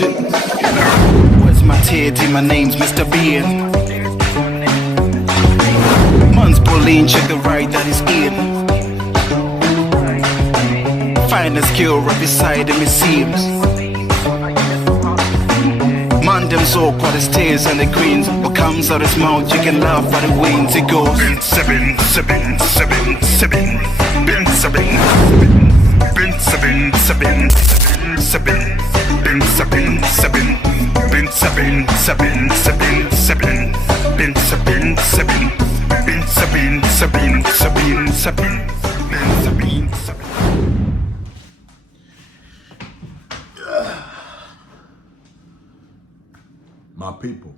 losing. Where's my teddy? My name's Mr. Bean. Man's bullying, check the right that is in. Find a skill right beside him, it seems. Man, them so called the stairs and the greens. What comes out his mouth, you can laugh at the wings. It goes Bin seven, bin seven, bin seven, seven, seven, bin seven, seven, bin seven, seven, seven, seven, bin seven, seven, bin seven, seven, seven, seven, bin seven, seven. My people,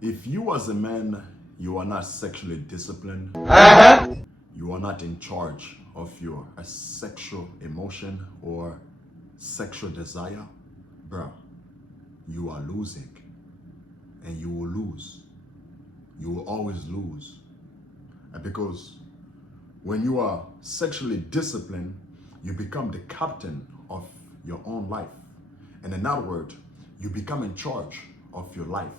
if you as a man, you are not sexually disciplined, you are not in charge of your sexual emotion or sexual desire, bro, you are losing, and you will lose. You will always lose. Because when you are sexually disciplined, you become the captain of your own life. And in other words, you become in charge of your life.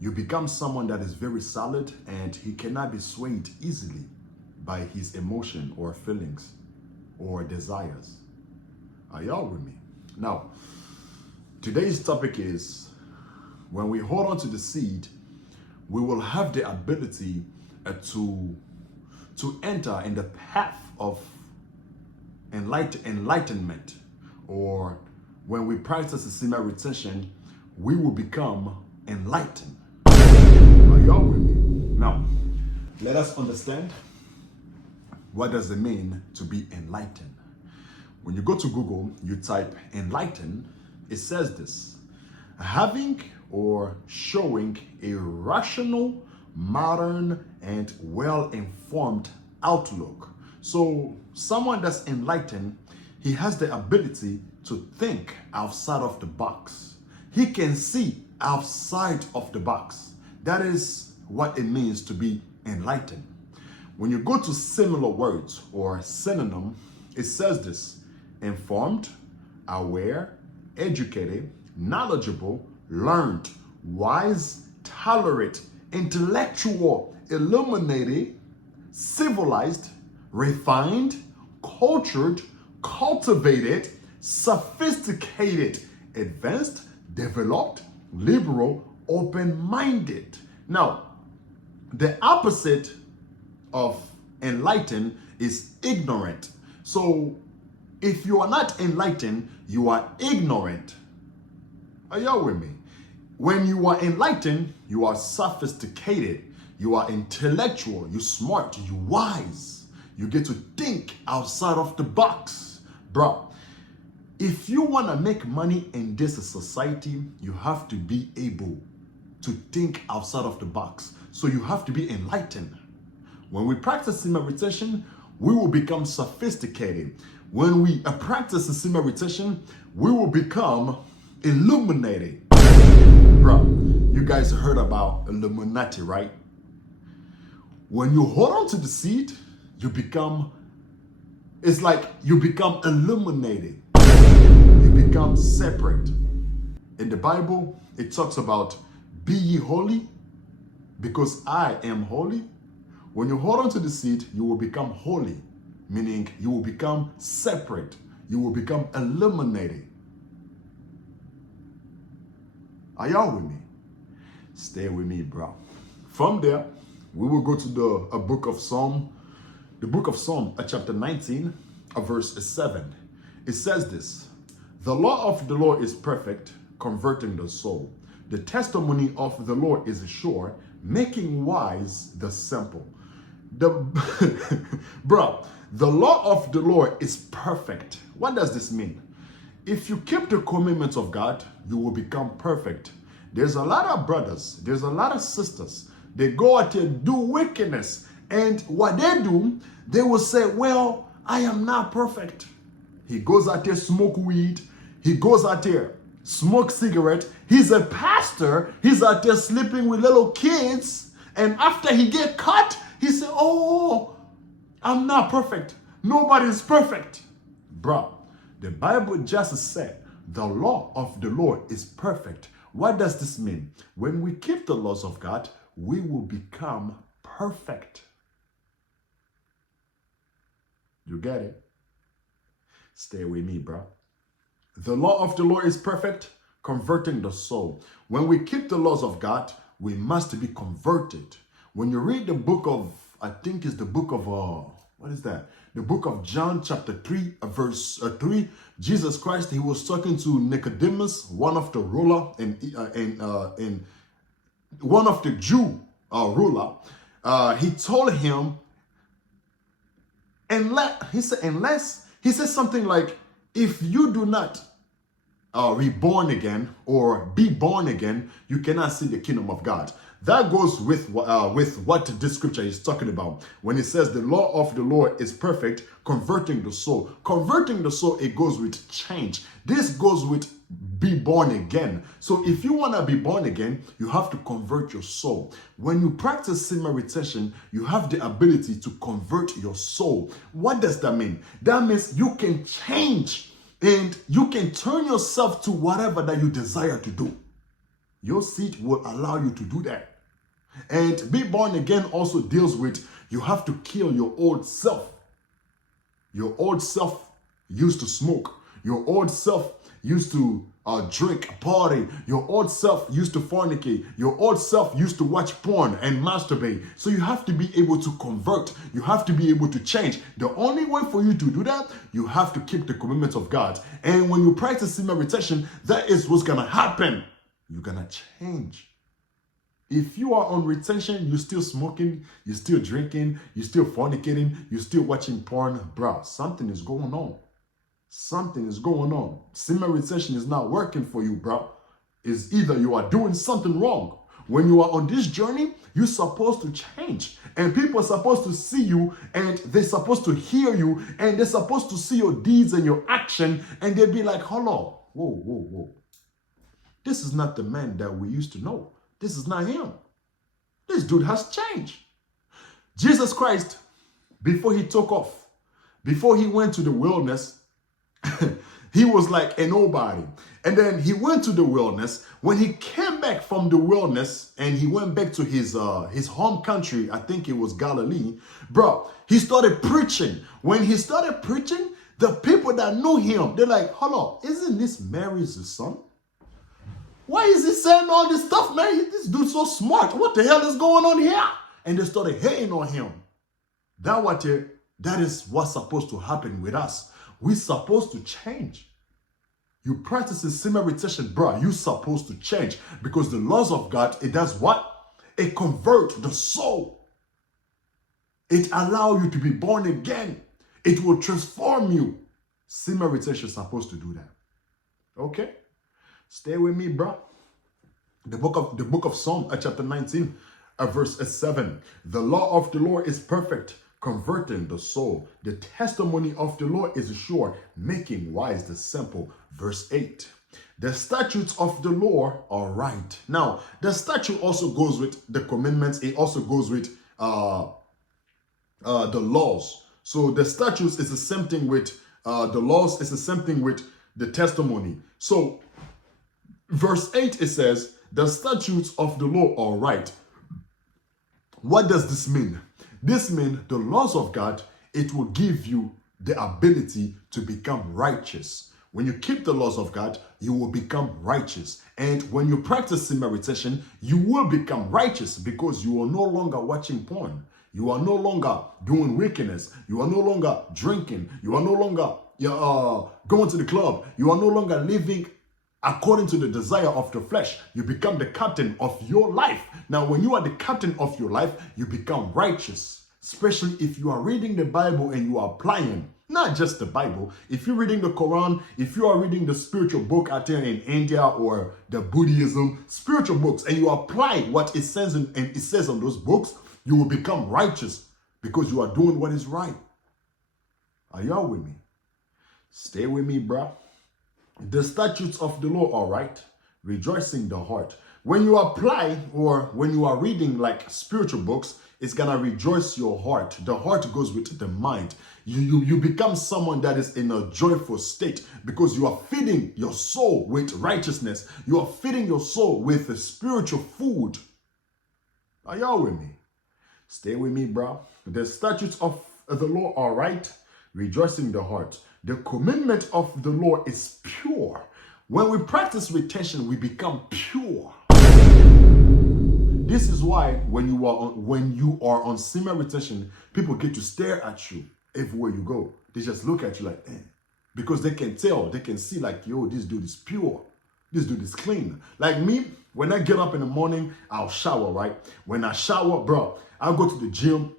You become someone that is very solid, and he cannot be swayed easily by his emotion or feelings or desires. Are y'all with me? Now, today's topic is, when we hold on to the seed, we will have the ability to enter in the path of enlightenment, or when we practice the semen retention, we will become enlightened. Are y'all with me? Now, let us understand, what does it mean to be enlightened? When you go to Google, you type enlightened, it says this: having or showing a rational, modern, and well-informed outlook. So someone that's enlightened, he has the ability to think outside of the box. He can see outside of the box. That is what it means to be enlightened. When you go to similar words or synonym, it says this: informed, aware, educated, knowledgeable, learned, wise, tolerant, intellectual, illuminated, civilized, refined, cultured, cultivated, sophisticated, advanced, developed, liberal, open-minded. Now, the opposite of enlightened is ignorant. So if you are not enlightened, you are ignorant. Are y'all with me? When you are enlightened, you are sophisticated, you are intellectual, you smart, you wise. You get to think outside of the box. Bro, if you want to make money in this society, you have to be able to think outside of the box. So you have to be enlightened. When we practice semen retention, we will become sophisticated. When we practice the semen retention, we will become illuminated. Bro, you guys heard about Illuminati, right? When you hold on to the seed, you become, it's like you become illuminated. You become separate. In the Bible, it talks about, be ye holy because I am holy. When you hold on to the seed, you will become holy, meaning you will become separate. You will become illuminated. Are y'all with me? Stay with me, bro. From there, we will go to the book of Psalm, chapter 19, verse 7. It says this: the law of the Lord is perfect, converting the soul. The testimony of the Lord is sure, making wise the simple. Bro, the law of the Lord is perfect. What does this mean? If you keep the commandments of God, you will become perfect. There's a lot of brothers, there's a lot of sisters, they go out there do wickedness, and what they do, they will say, well, I am not perfect. He goes out there, smoke weed, he goes out there, smoke cigarette, he's a pastor, he's out there sleeping with little kids, and after he get caught, he said, oh, I'm not perfect. Nobody's perfect. Bro, The Bible just said the law of the Lord is perfect. What does this mean? When we keep the laws of God, we will become perfect. You get it? Stay with me, bro. The law of the Lord is perfect, converting the soul. When we keep the laws of God, we must be converted. When you read the book of, I think it's the book of, what is that? The book of John chapter 3, verse 3, Jesus Christ, he was talking to Nicodemus, one of the ruler and one of the Jew ruler. He told him, he said something like, if you do not reborn again or be born again, you cannot see the kingdom of God. That goes with what this scripture is talking about. When it says the law of the Lord is perfect, converting the soul. Converting the soul, it goes with change. This goes with be born again. So if you want to be born again, you have to convert your soul. When you practice sin meditation, you have the ability to convert your soul. What does that mean? That means you can change and you can turn yourself to whatever that you desire to do. Your seed will allow you to do that. And be born again also deals with you have to kill your old self. Your old self used to smoke. Your old self used to drink, party. Your old self used to fornicate. Your old self used to watch porn and masturbate. So you have to be able to convert. You have to be able to change. The only way for you to do that, you have to keep the commandments of God. And when you practice sin meditation, that is what's going to happen. You're going to change. If you are on retention, you're still smoking, you're still drinking, you're still fornicating, you're still watching porn, bro, something is going on. Something is going on. Sin retention is not working for you, bro. It's either you are doing something wrong. When you are on this journey, you're supposed to change. And people are supposed to see you, and they're supposed to hear you, and they're supposed to see your deeds and your action, and they'll be like, hold on, whoa. This is not the man that we used to know. This is not him. This dude has changed. Jesus Christ, before he took off, before he went to the wilderness, he was like a nobody. And then he went to the wilderness. When he came back from the wilderness and he went back to his home country, I think it was Galilee, bro, he started preaching. When he started preaching, the people that knew him, they're like, hold on, isn't this Mary's son? Why is he saying all this stuff, man? This dude's so smart. What the hell is going on here? And they started hating on him. That is what's supposed to happen with us. We're supposed to change. You practice sin meditation, bro, you're supposed to change. Because the laws of God, it does what? It converts the soul. It allows you to be born again. It will transform you. Sin meditation is supposed to do that. Okay? Stay with me, bro. The book of Psalm, chapter 19, verse 7. The law of the Lord is perfect, converting the soul. The testimony of the Lord is sure, making wise the simple. Verse 8. The statutes of the Lord are right. Now, the statute also goes with the commandments. It also goes with the laws. So the statutes is the same thing with the laws. Is the same thing with the testimony. So verse 8, it says, the statutes of the law are right. What does this mean? This means the laws of God, it will give you the ability to become righteous. When you keep the laws of God, you will become righteous. And when you practice sin meditation, you will become righteous because you are no longer watching porn. You are no longer doing wickedness. You are no longer drinking. You are no longer going to the club. You are no longer living according to the desire of the flesh. You become the captain of your life. Now, when you are the captain of your life, you become righteous. Especially if you are reading the Bible and you are applying, not just the Bible. If you're reading the Quran, if you are reading the spiritual book out there in India or the Buddhism, spiritual books, and you apply what it says and it says on those books, you will become righteous because you are doing what is right. Are y'all with me? Stay with me, bro. The statutes of the law are right, rejoicing the heart. When you apply or when you are reading like spiritual books, It's gonna rejoice your heart. The heart goes with the mind. You become someone that is in a joyful state because you are feeding your soul with righteousness. You are feeding your soul with the spiritual food. Are y'all with me? Stay with me, bro. The statutes of the Lord are right, rejoicing the heart. The commitment of the Lord is pure. When we practice retention, we become pure. This is why when you are on semen retention, people get to stare at you everywhere you go. They just look at you like, eh. Because they can tell, they can see like, yo, this dude is pure. This dude is clean. Like me, when I get up in the morning, I'll shower, right? When I shower, bro, I'll go to the gym.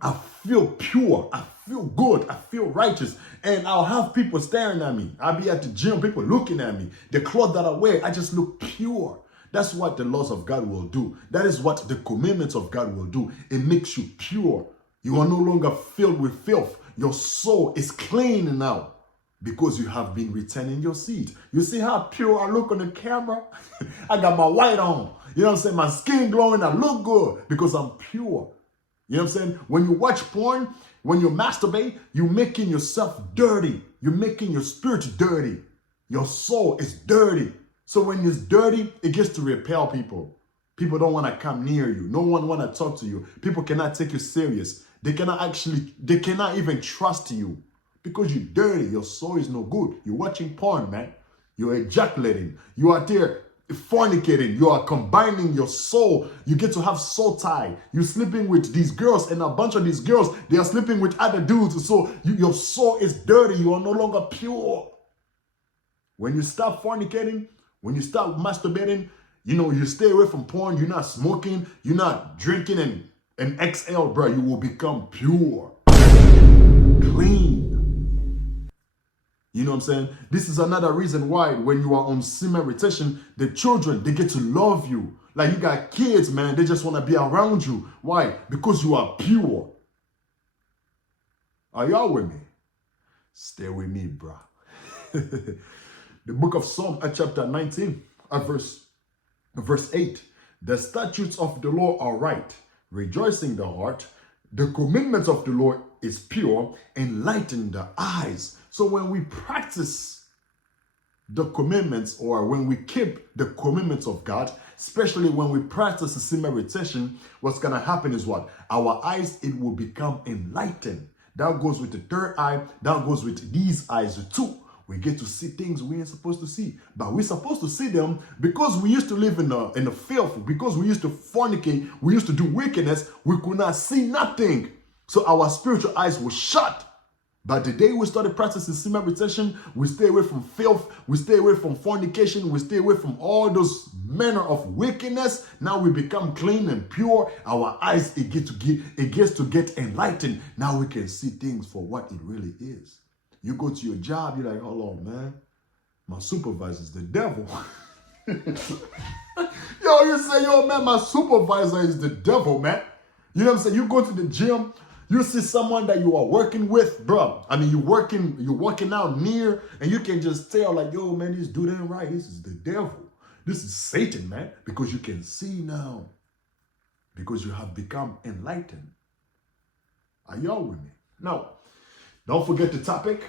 I feel pure. I feel good. I feel righteous. And I'll have people staring at me. I'll be at the gym, people looking at me. The clothes that I wear, I just look pure. That's what the laws of God will do. That is what the commandments of God will do. It makes you pure. You are no longer filled with filth. Your soul is clean now because you have been retaining your seed. You see how pure I look on the camera? I got my white on. You know what I'm saying? My skin glowing. I look good because I'm pure. You know what I'm saying? When you watch porn, when you masturbate, you're making yourself dirty. You're making your spirit dirty. Your soul is dirty. So when it's dirty, it gets to repel people. People don't want to come near you. No one want to talk to you. People cannot take you serious. They cannot even trust you because you're dirty. Your soul is no good. You're watching porn, man. You're ejaculating. You are there fornicating. You are combining your soul. You get to have soul tie. You're sleeping with these girls, and a bunch of these girls, they are sleeping with other dudes. So your soul is dirty. You are no longer pure. When you stop fornicating, when you stop masturbating, you stay away from porn. You're not smoking. You're not drinking and exhale, bro. You will become pure, clean. You know what I'm saying? This is another reason why when you are on semen retention, the children, they get to love you. Like you got kids, man. They just want to be around you. Why? Because you are pure. Are y'all with me? Stay with me, bro. The book of Psalm, chapter 19, verse 8. The statutes of the Lord are right, rejoicing the heart. The commandments of the Lord is pure, enlighten the eyes. So when we practice the commandments, or when we keep the commandments of God, especially when we practice the semen retention, what's going to happen is what? Our eyes, it will become enlightened. That goes with the third eye. That goes with these eyes too. We get to see things we ain't supposed to see. But we're supposed to see them because we used to live in the filth, because we used to fornicate, we used to do wickedness, we could not see nothing. So our spiritual eyes were shut. But the day we started practicing semen retention, we stay away from filth, we stay away from fornication, we stay away from all those manner of wickedness. Now we become clean and pure. Our eyes, it gets to get enlightened. Now we can see things for what it really is. You go to your job, you're like, hold on, man. My supervisor's the devil. Yo, you say, yo, man, my supervisor is the devil, man. You know what I'm saying? You go to the gym, you see someone that you are working with, bro. I mean, you're working out near, and you can just tell, like, yo, man, this dude ain't right. This is the devil. This is Satan, man. Because you can see now. Because you have become enlightened. Are y'all with me? Now, don't forget the topic.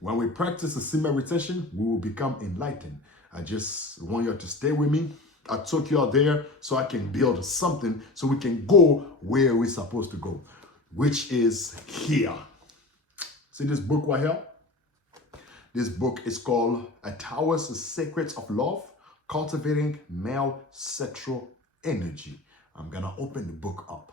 When we practice the semen retention, we will become enlightened. I just want you to stay with me. I took you out there so I can build something so we can go where we're supposed to go, which is here. See this book right here? This book is called A Tower's Secrets of Love, Cultivating Male Sexual Energy. I'm going to open the book up.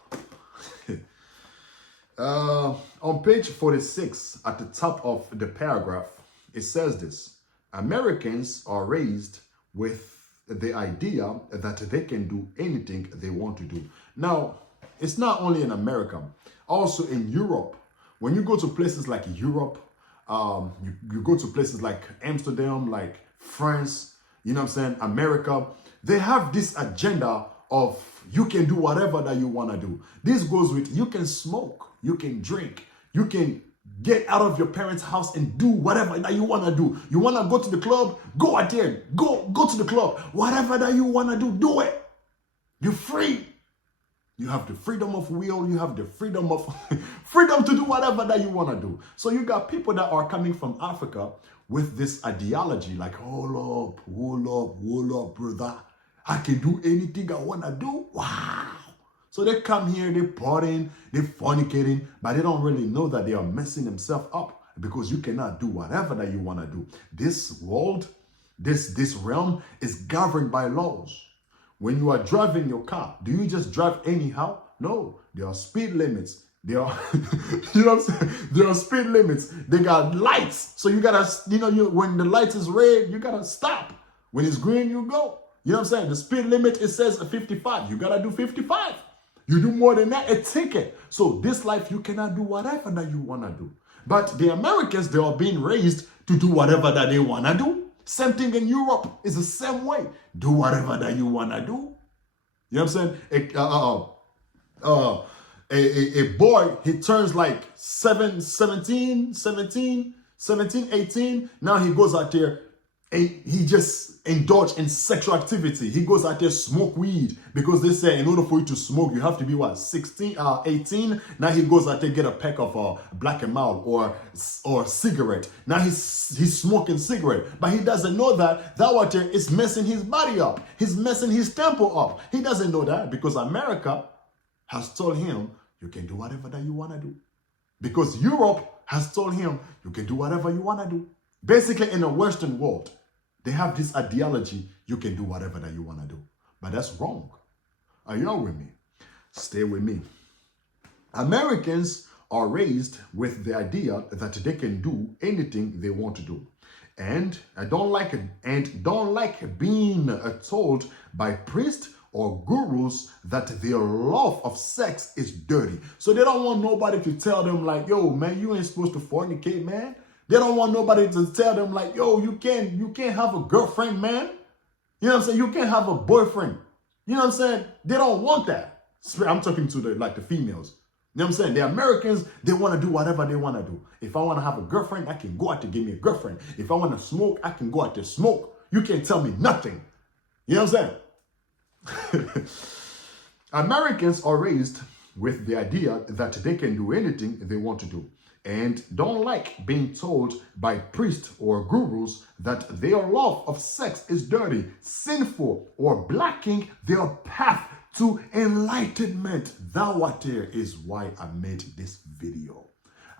On page 46, at the top of the paragraph, it says this: Americans are raised with the idea that they can do anything they want to do. Now, it's not only in America, also in Europe. When you go to places like Europe, you go to places like Amsterdam, like France, you know what I'm saying, America, they have this agenda of you can do whatever that you want to do. This goes with you can smoke, you can drink, you can get out of your parents' house and do whatever that you want to do. You want to go to the club? Go out there. Go to the club. Whatever that you want to do it. You're free. You have the freedom of will. You have the freedom of freedom to do whatever that you want to do. So you got people that are coming from Africa with this ideology like, hold up, brother. I can do anything I want to do. Wow. So they come here, they partying, they fornicating, but they don't really know that they are messing themselves up, because you cannot do whatever that you want to do. This world, this realm is governed by laws. When you are driving your car, do you just drive anyhow? No, there are speed limits. There are, you know what I'm saying? There are speed limits. They got lights. So you gotta, when the light is red, you gotta stop. When it's green, you go. You know what I'm saying? The speed limit, it says 55. You gotta do 55. You do more than that, a ticket. So this life, you cannot do whatever that you wanna do. But the Americans, they are being raised to do whatever that they wanna do. Same thing in Europe. It's the same way. Do whatever that you wanna do. You know what I'm saying? A boy, he turns like 17, 18. Now he goes out there and he just indulge in sexual activity. He goes out there, smoke weed, because they say in order for you to smoke, you have to be 18. Now he goes out there, get a pack of Black and Mild or cigarette. Now he's smoking cigarette, but he doesn't know that out there is messing his body up. He's messing his temple up. He doesn't know that, because America has told him, you can do whatever that you want to do. Because Europe has told him, you can do whatever you want to do. Basically, in the Western world, they have this ideology, you can do whatever that you want to do. But that's wrong. Are y'all with me? Stay with me. Americans are raised with the idea that they can do anything they want to do. And don't like being told by priests or gurus that their love of sex is dirty. So they don't want nobody to tell them like, yo, man, you ain't supposed to fornicate, man. They don't want nobody to tell them like, yo, you can't have a girlfriend, man. You know what I'm saying? You can't have a boyfriend. You know what I'm saying? They don't want that. I'm talking to the females. You know what I'm saying? The Americans, they want to do whatever they want to do. If I want to have a girlfriend, I can go out to give me a girlfriend. If I want to smoke, I can go out to smoke. You can't tell me nothing. You know what I'm saying? Americans are raised with the idea that they can do anything they want to do, and don't like being told by priests or gurus that their love of sex is dirty, sinful, or blocking their path to enlightenment. That what there is why I made this video.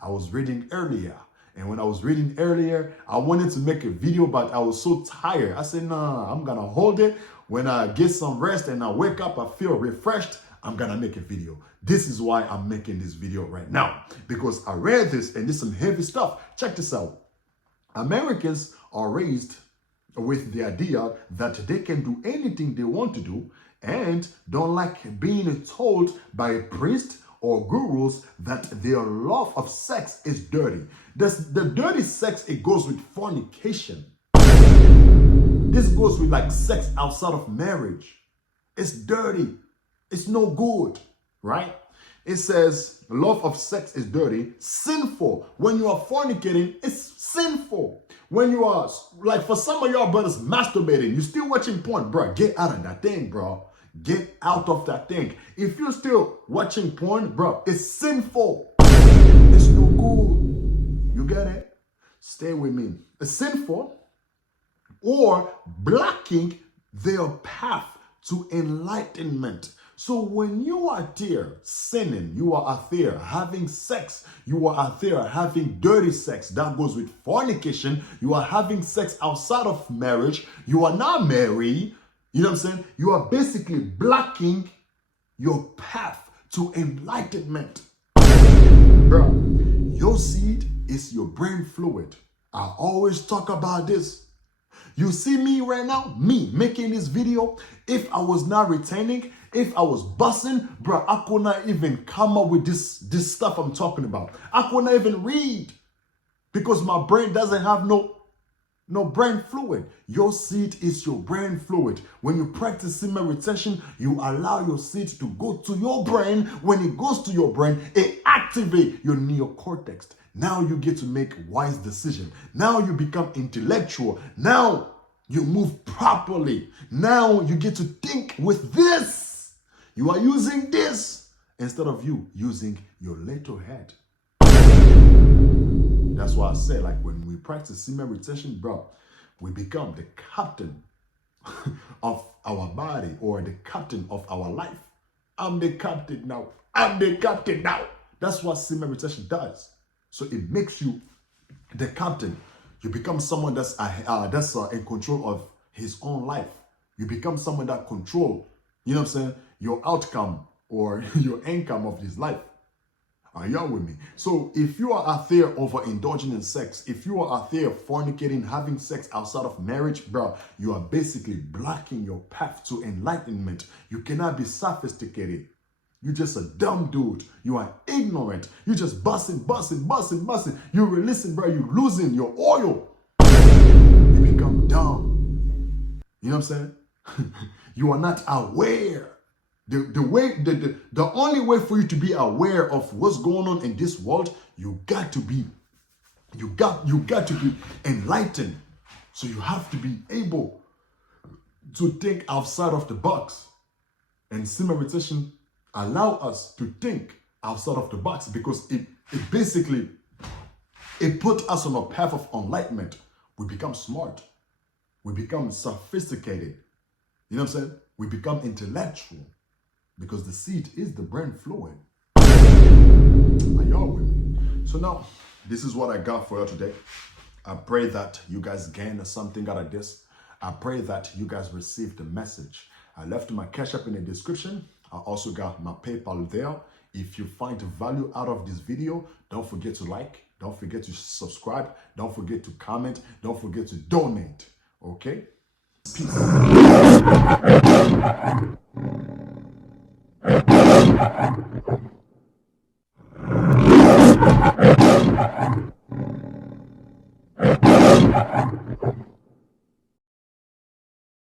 I was reading earlier, and when I was reading earlier, I wanted to make a video, but I was so tired. I said, nah, I'm gonna hold it. When I get some rest and I wake up, I feel refreshed, I'm gonna make a video. This is why I'm making this video right now, because I read this and this is some heavy stuff. Check this out. Americans are raised with the idea that they can do anything they want to do, and don't like being told by priests or gurus that their love of sex is dirty. The dirty sex, it goes with fornication. This goes with like sex outside of marriage. It's dirty. It's no good, right? It says love of sex is dirty, sinful. When you are fornicating, it's sinful. When you are, like for some of y'all brothers masturbating, you still watching porn, bro, get out of that thing, bro. Get out of that thing. If you're still watching porn, bro, it's sinful. It's no good. You get it? Stay with me. It's sinful, or blocking their path to enlightenment. So when you are there sinning, you are out there having sex, you are out there having dirty sex, that goes with fornication, you are having sex outside of marriage, you are not married, you know what I'm saying? You are basically blocking your path to enlightenment. Bro, your seed is your brain fluid. I always talk about this. You see me right now, me making this video, if I was not retaining, if I was busting, bro, I could not even come up with this stuff I'm talking about. I could not even read because my brain doesn't have no brain fluid. Your seed is your brain fluid. When you practice semen retention, you allow your seed to go to your brain. When it goes to your brain, it activates your neocortex. Now you get to make wise decisions. Now you become intellectual. Now you move properly. Now you get to think with this. You are using this instead of you using your little head. That's why I say, like, when we practice semen retention, bro, we become the captain of our body or the captain of our life. I'm the captain now. I'm the captain now. That's what semen retention does. So it makes you the captain. You become someone that's in control of his own life. You become someone that control, you know what I'm saying, your outcome or your income of his life. Are y'all with me? So if you are out there overindulging in sex, if you are out there fornicating, having sex outside of marriage, bro, you are basically blocking your path to enlightenment. You cannot be sophisticated. You're just a dumb dude. You are ignorant. You just busting. You're releasing, bro. You're losing your oil. You become dumb. You know what I'm saying? You are not aware. The only way for you to be aware of what's going on in this world, you got to be enlightened. So you have to be able to think outside of the box. And semen retention allow us to think outside of the box because it basically put us on a path of enlightenment. We become smart. We become sophisticated. You know what I'm saying? We become intellectual. Because the seed is the brain fluid. Are y'all with me? So now, this is what I got for you today. I pray that you guys gain something out of this. I pray that you guys receive the message. I left my Cash App in the description. I also got my PayPal there. If you find value out of this video, don't forget to like. Don't forget to subscribe. Don't forget to comment. Don't forget to donate. Okay? Peace.